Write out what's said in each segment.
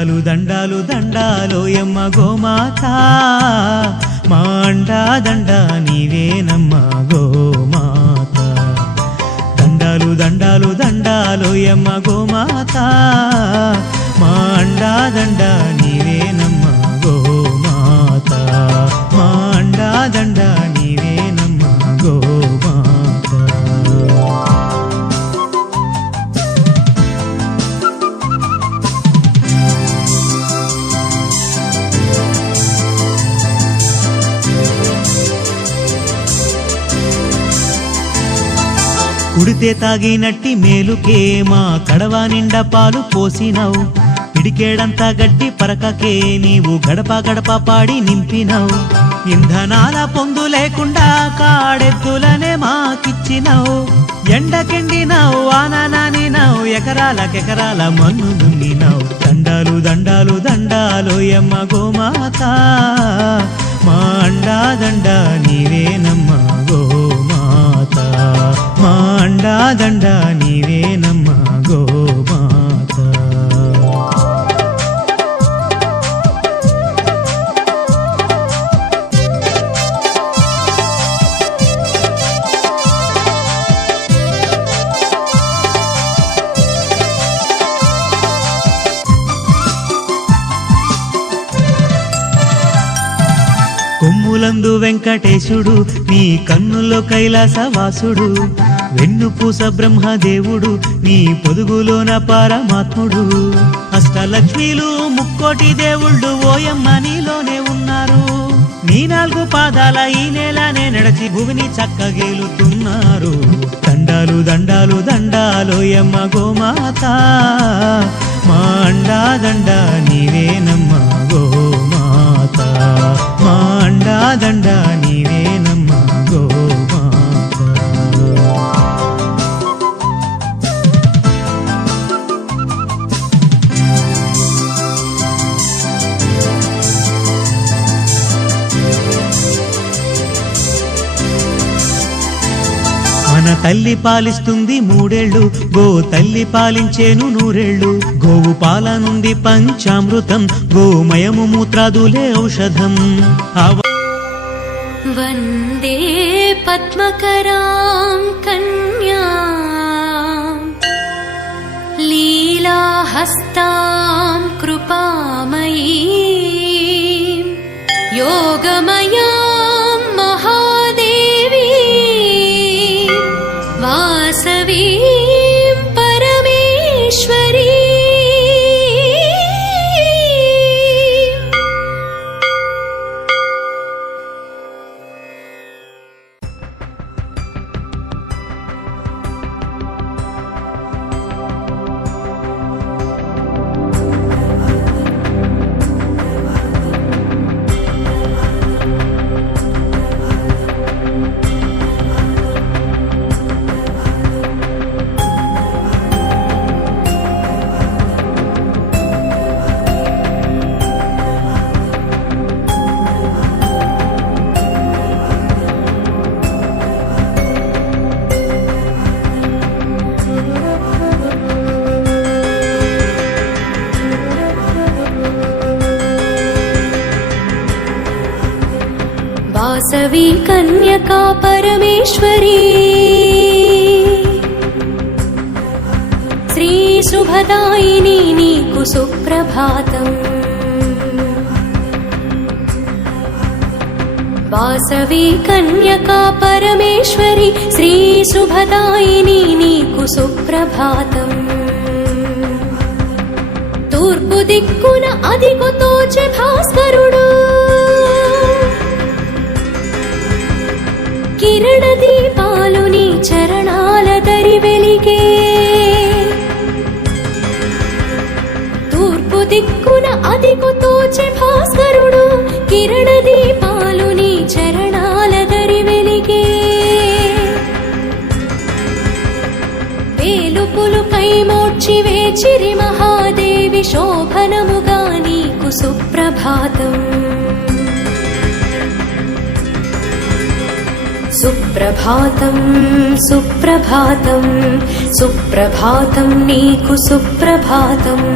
దండాలు దండాలు దండాలు ఎమ్మ గోమాత. మా అండా దండ నీవేనమ్మ గోమాత. దండాలు దండాలు దండాలు ఎమ్మ గోమాత. తాగినట్టి మేలుకే మా కడవ నిండా పాలు పోసినావు. పిడికేడంతా గడ్డి పరకకే నీవు గడప గడప పాడి నింపినావు. ఇంధనాల పొందు లేకుండా కాడెద్దులనే మాకిచ్చినావు. ఎండకెండినావు ఎకరాల ఎకరాలకెకరాల మన్ను దున్నినావు. దండాలు దండాలు దండాలు ఎమ్మ గోమాత. మా అండా దండ నీవేనమ్మా. మా అండా దండ గోమాత. కొమ్ములందు వెంకటేశుడు నీ కన్నుల్లో కైలాసవాసుడు. వెన్నుపూస బ్రహ్మదేవుడు నీ పొదుగులోన పరమాత్ముడు. అష్టలక్ష్మీలు ముక్కోటి దేవుళ్ళు ఓయమ్మ నీలోనే ఉన్నారు. నీ నాలుగు పాదాల ఈ నేలనే నడచి భూమిని చక్కగేలుతున్నారు. దండాలు దండాలు దండాలు ఎమ్మ గోమాత. మా అండా దండ నీవేనమ్మ గోమాత. మా అండా దండ తల్లి పాలిస్తుంది మూడేళ్లు గో తల్లి పాలించేను నూరేళ్లు గోవు పాల నుండి పంచామృతం గోమయము మూత్రాదులే ఔషధం అవ वन्दे पद्मकरां कन्या लीलाहस्तां कृपामयी योगमयां మాధవి కన్యకా పరమేశ్వరీ. శ్రీ శుభదాయిని నీకు సుప్రభాతం. వాసవి కన్యకా పరమేశ్వరి శ్రీ శుభదాయిని నీకు సుప్రభాతం. తూర్పు దిక్కున అధిగతో భాస్కరుడు. కిరణ దీపాలు నీ చరణాల దరి వెలిగే. తూర్పు దిక్కున అదిగు తోచె భాస్కరుడు కిరణ దీపాలు నీ చరణాల దరి వెలిగే. వేలుపులు కైమోడ్చి వేచిరి మహాదేవి శోభనముగా నీకు సుప్రభాతం. सुप्रभातं सुप्रभातं सुप्रभातं नीकु सुप्रभातम्।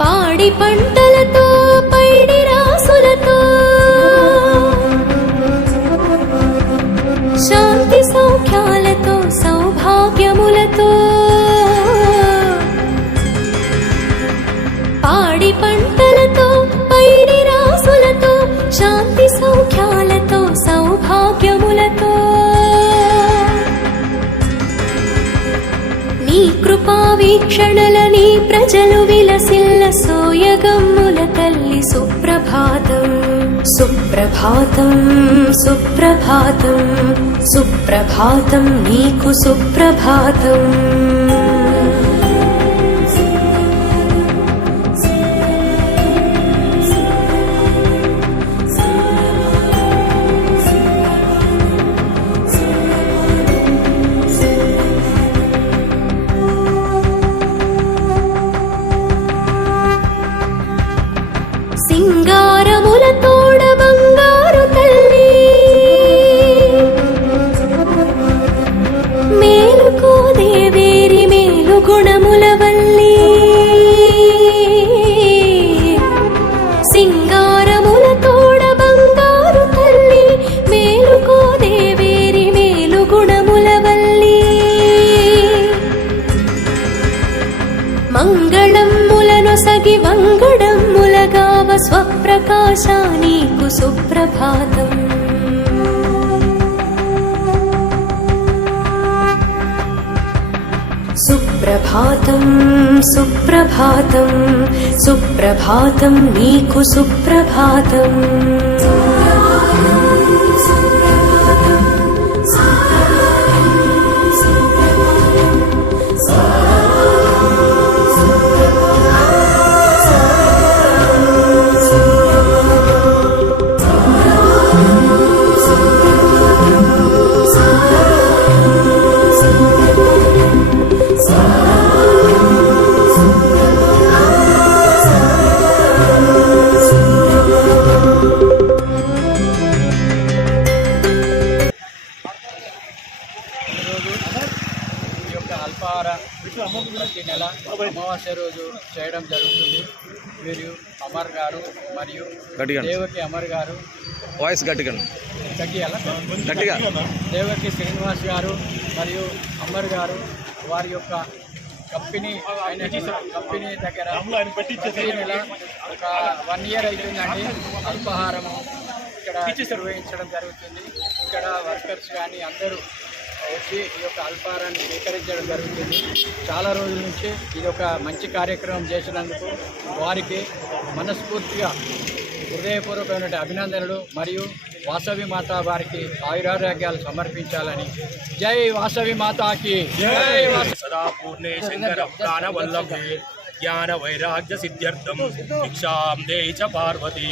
पाणिपण వీక్షణల నీ ప్రజలు విలసిల్ల సోయగమ్ముల తల్లి సుప్రభాతం. సుప్రభాతం సుప్రభాతం సుప్రభాతం నీకు సుప్రభాతం. స్వప్రకాశ నీకు సుప్రభాతం. సుప్రభాతం సుప్రభాతం సుప్రభాతం నీకు సుప్రభాతం. దేవకి అమర్ గారు. వాయిస్ గట్టిగా గట్టిగా దేవకి శ్రీనివాస్ గారు మరియు అమర్ గారు వారి యొక్క కంపెనీ కంపెనీ దగ్గర ఒక వన్ ఇయర్ అవుతుందండి అల్పాహారము ఇక్కడ నిర్వహించడం జరుగుతుంది. ఇక్కడ వర్కర్స్ కానీ అందరూ వచ్చి ఈ యొక్క అల్పాహారాన్ని స్వీకరించడం జరుగుతుంది. చాలా రోజుల నుంచి ఇది ఒక మంచి కార్యక్రమం చేసినందుకు వారికి మనస్ఫూర్తిగా హృదయపూర్వకమైన అభినందనలు మరియు వాసవి మాత వారికి ఆయురారోగ్యాలు సమర్పించాలని. జై వాసవి మాతాకి. జై వాసవి. సదా పూర్ణే శంకర జ్ఞాన వైరాగ్య సిద్ధ్యర్థం భిక్షాం దేహి చ పార్వతి.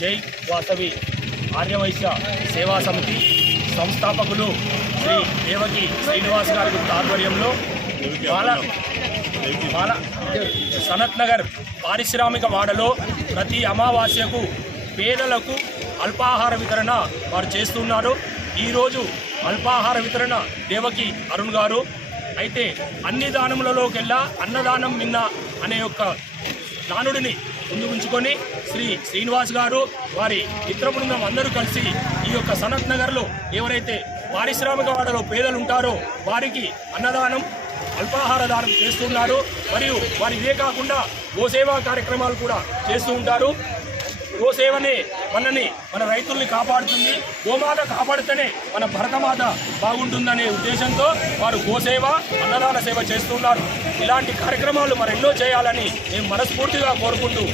జై వాసవి. ఆర్యవైశ్య సేవా సమితి. సంస్థాపకులు శ్రీ దేవకి శ్రీనివాస్ గారి ఆధ్వర్యంలో బాల బాల సనత్ నగర్ పారిశ్రామిక వాడలో ప్రతి అమావాస్యకు పేదలకు అల్పాహార వితరణ వారు చేస్తున్నారు. ఈరోజు అల్పాహార వితరణ దేవకి అరుణ్ గారు. అయితే అన్ని దానములలోకెల్లా అన్నదానం మిన్న అనే యొక్క నానుడిని ముందు ఉంచుకొని శ్రీ శ్రీనివాస్ గారు వారి మిత్ర బృందం అందరూ కలిసి ఈ యొక్క సనత్ నగర్లో ఎవరైతే పారిశ్రామిక వాడలో పేదలు ఉంటారో వారికి అన్నదానం అల్పాహార దానం చేస్తున్నారు. మరియు వారి ఇదే కాకుండా గోసేవా కార్యక్రమాలు కూడా చేస్తూ ఉంటారు. గోసేవనే మనని మన రైతుల్ని కాపాడుతుంది. గోమాత కాపాడితేనే మన భరతమాత బాగుంటుందనే ఉద్దేశంతో వారు గోసేవ అన్నదాన సేవ చేస్తున్నారు. ఇలాంటి కార్యక్రమాలు మరెన్నో చేయాలని మేము మనస్ఫూర్తిగా కోరుకుంటూ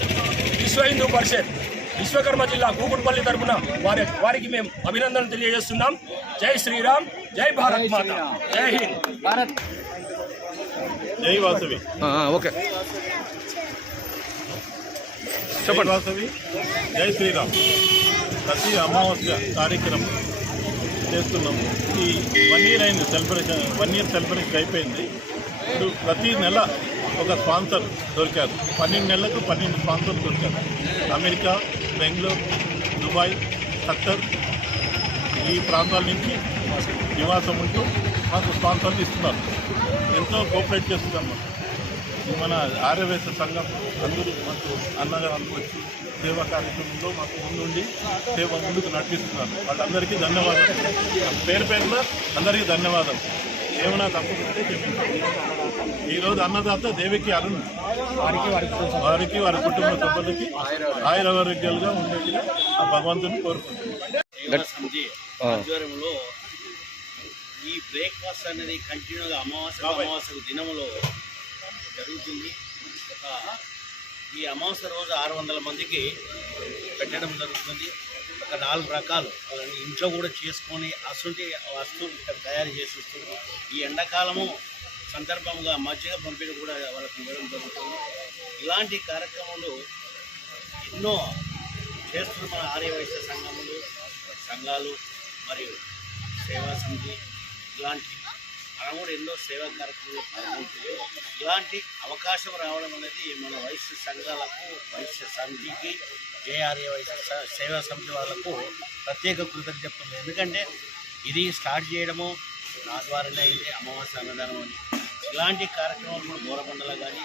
విశ్వ హిందూ పరిషత్ విశ్వకర్మ జిల్లా కూకుట్పల్లి తరపున వారి వారికి మేము అభినందనలు తెలియజేస్తున్నాం. జై శ్రీరామ్ జై భారత్ మాత. జై హింద్. భారత్. జై వాసవి. ఓకే. చెప్పండి. వాసవి జై శ్రీరామ్. ప్రతి అమావాస్య కార్యక్రమం చేస్తున్నాము. ఈ వన్ ఇయర్ అయింది సెలబ్రేషన్ వన్ ఇయర్ సెలబ్రేషన్ అయిపోయింది. ఇప్పుడు ప్రతి నెల ఒక స్పాన్సర్ దొరికారు. పన్నెండు నెలలకు పన్నెండు స్పాన్సర్ దొరికారు. అమెరికా బెంగళూరు దుబాయ్ ఖత్తర్ ఈ ప్రాంతాల నుంచి నివాసం ఉంటూ మాకు స్పాన్సర్లు ఇస్తున్నారు. ఎంతో కోఆపరేట్ చేస్తున్నాం. మన ఆర్యవేశ సంఘం అందరూ మాకు అన్నగారు వచ్చి సేవా కార్యక్రమంలో మాకు ముందుండి సేవ ముందుకు నడిపిస్తున్నారు. వాళ్ళందరికీ ధన్యవాదాలు. పేరు పేరున అందరికీ ధన్యవాదాలు. ఏమైనా తప్పు చెప్పి ఈరోజు అన్నదాత దేవికి అరుణ్. వారికి వారికి వారి కుటుంబ సభ్యులకి ఆయురారోగ్యాలుగా ఉండేట్టుగా ఆ భగవంతుని కోరుకుంటున్నాను ఈ బ్రేక్ఫాస్ట్ అనేది కంటిన్యూగా అమావాస్య అమావాస్య దినములో జరుగుతుంది. ఒక ఈ అమావాస్య రోజు ఆరు వందల మందికి పెట్టడం జరుగుతుంది. ఒక నాలుగు రకాలు. ఇంట్లో కూడా చేసుకొని అసలు వస్తువులు ఇక్కడ తయారు చేసి ఇస్తుంది ఈ ఎండాకాలము సందర్భంగా మజ్జిగ పంపిణీ కూడా వాళ్ళకి ఇవ్వడం జరుగుతుంది. ఇలాంటి కార్యక్రమాలు ఎన్నో చేస్తున్న మన ఆర్యవైశ్య సంఘములు సంఘాలు మరియు సేవా సమితి ఇలాంటి మనం కూడా ఎన్నో సేవా కార్యక్రమాలు పాల్గొంటుంది ఇలాంటి అవకాశం రావడం అనేది మన వైశ్య సంఘాలకు వైశ్య సమితికి జేఆర్ఏ వైశ్య సేవా సమితి వాళ్ళకు ప్రత్యేక కృతజ్ఞతలు ఎందుకంటే ఇది స్టార్ట్ చేయడము నా ద్వారానే అయింది అమావాస్య అన్నదానం అని. ఇలాంటి కార్యక్రమాలు కూడా బోరబండలో కానీ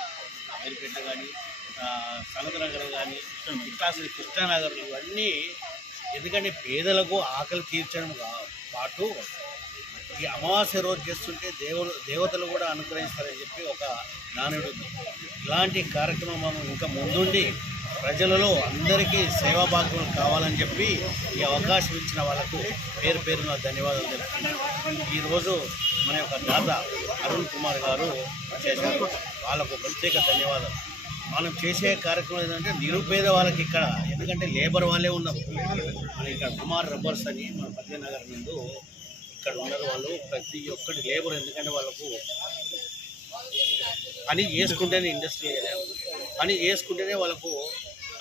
అమీర్పేట కానీ సనతనగరం కానీ ఇట్లా కృష్ణానగర్లు ఇవన్నీ ఎందుకంటే పేదలకు ఆకలి తీర్చడం పాటు ఈ అమావాస్య రోజు చేస్తుంటే దేవుడు దేవతలు కూడా అనుగ్రహిస్తారని చెప్పి ఒక నానుడు ఇలాంటి కార్యక్రమం మనం ఇంకా ముందుండి ప్రజలలో అందరికీ సేవాభాగ్యం కావాలని చెప్పి ఈ అవకాశం ఇచ్చిన వాళ్ళకు పేరు పేరున ధన్యవాదాలు తెలుపుతున్నాను. ఈరోజు మన యొక్క దాత అరుణ్ కుమార్ గారు చేశారు. వాళ్ళకు ప్రత్యేక ధన్యవాదాలు. మనం చేసే కార్యక్రమం ఏంటంటే నిరుపేద వాళ్ళకి ఇక్కడ ఎందుకంటే లేబర్ వాళ్ళే ఉన్నారు. మన ఇక్కడ కుమార్ రబ్బర్స్ అని మన పద్మనగర్ ముందు ఇక్కడ ఉన్నారు వాళ్ళు. ప్రతి ఒక్కటి లేబర్ ఎందుకంటే వాళ్ళకు పని చేసుకుంటేనే ఇండస్ట్రీ పని చేసుకుంటేనే వాళ్ళకు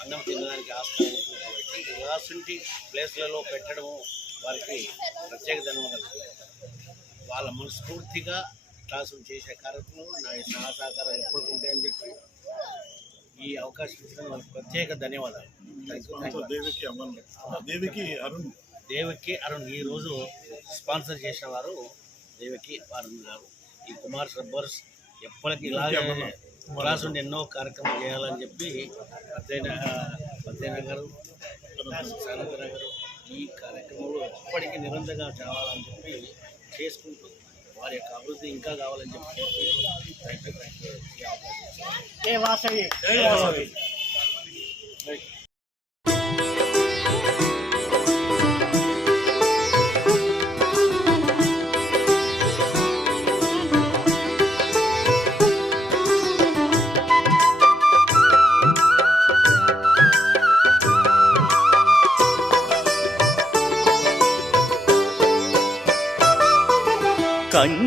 అన్నం తినడానికి ఆస్కారం ఉంటుంది కాబట్టి ఇలాంటి ప్లేస్లలో పెట్టడం వారికి ప్రత్యేక ధన్యవాదాలు వాళ్ళ మనస్ఫూర్తిగా క్లాసులు చేసే కార్యక్రమం నా ఈ సహా సహకారం ఎప్పుడు ఉంటాయని చెప్పి ఈ అవకాశం ఇచ్చిన వాళ్ళకి ప్రత్యేక ధన్యవాదాలు. దేవికి అమ్మన్ దేవికి అరుణ్. దేవకి అరుణ్ ఈ రోజు స్పాన్సర్ చేసిన వారు దేవకి అరుణ్ గారు. ఈ కుమార్ సబ్బర్స్ ఎప్పటికీ ఇలాగే క్లాస్ ఉండి ఎన్నో కార్యక్రమాలు చేయాలని చెప్పి పత్తేన పత్తేన గారు సనత గారు ఈ కార్యక్రమంలో ఎప్పటికీ నిరంతరంగా చావాలని చెప్పి చేసుకుంటూ వారి యొక్క అభివృద్ధి ఇంకా కావాలని చెప్పి thank you thank you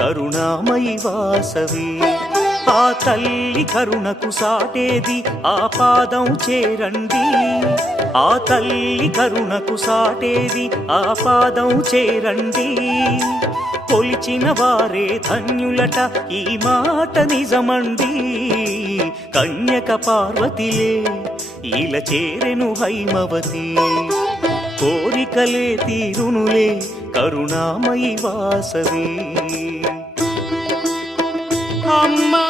కరుణామయి Vasavi. ఆ తల్లి కరుణకు సాటేది ఆ పాదం చేరండి. ఆ తల్లి కరుణకు సాటేది ఆ పాదం చేరండి. కొలిచిన వారే ధన్యులట ఈ మాట నిజమండి. కన్యక పార్వతిలే ఇలా చేరెను హైమవతి. కోరికలే తీరునులే కరుణామయి వాసవి. అమ్మా!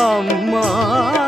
అమ్మా!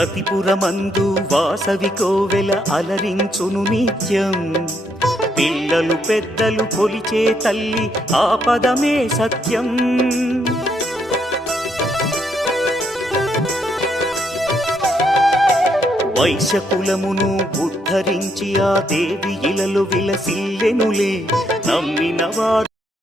ప్రతిపురమందు వాసవి కోవెల అలరించును నిత్యం. పిల్లలు పెద్దలు కొలిచే తల్లి ఆ పదమే సత్యం. వైశకులమును ఉద్ధరించి ఆ దేవి ఇలలు విలసిల్లెనులే. నమ్మినవారు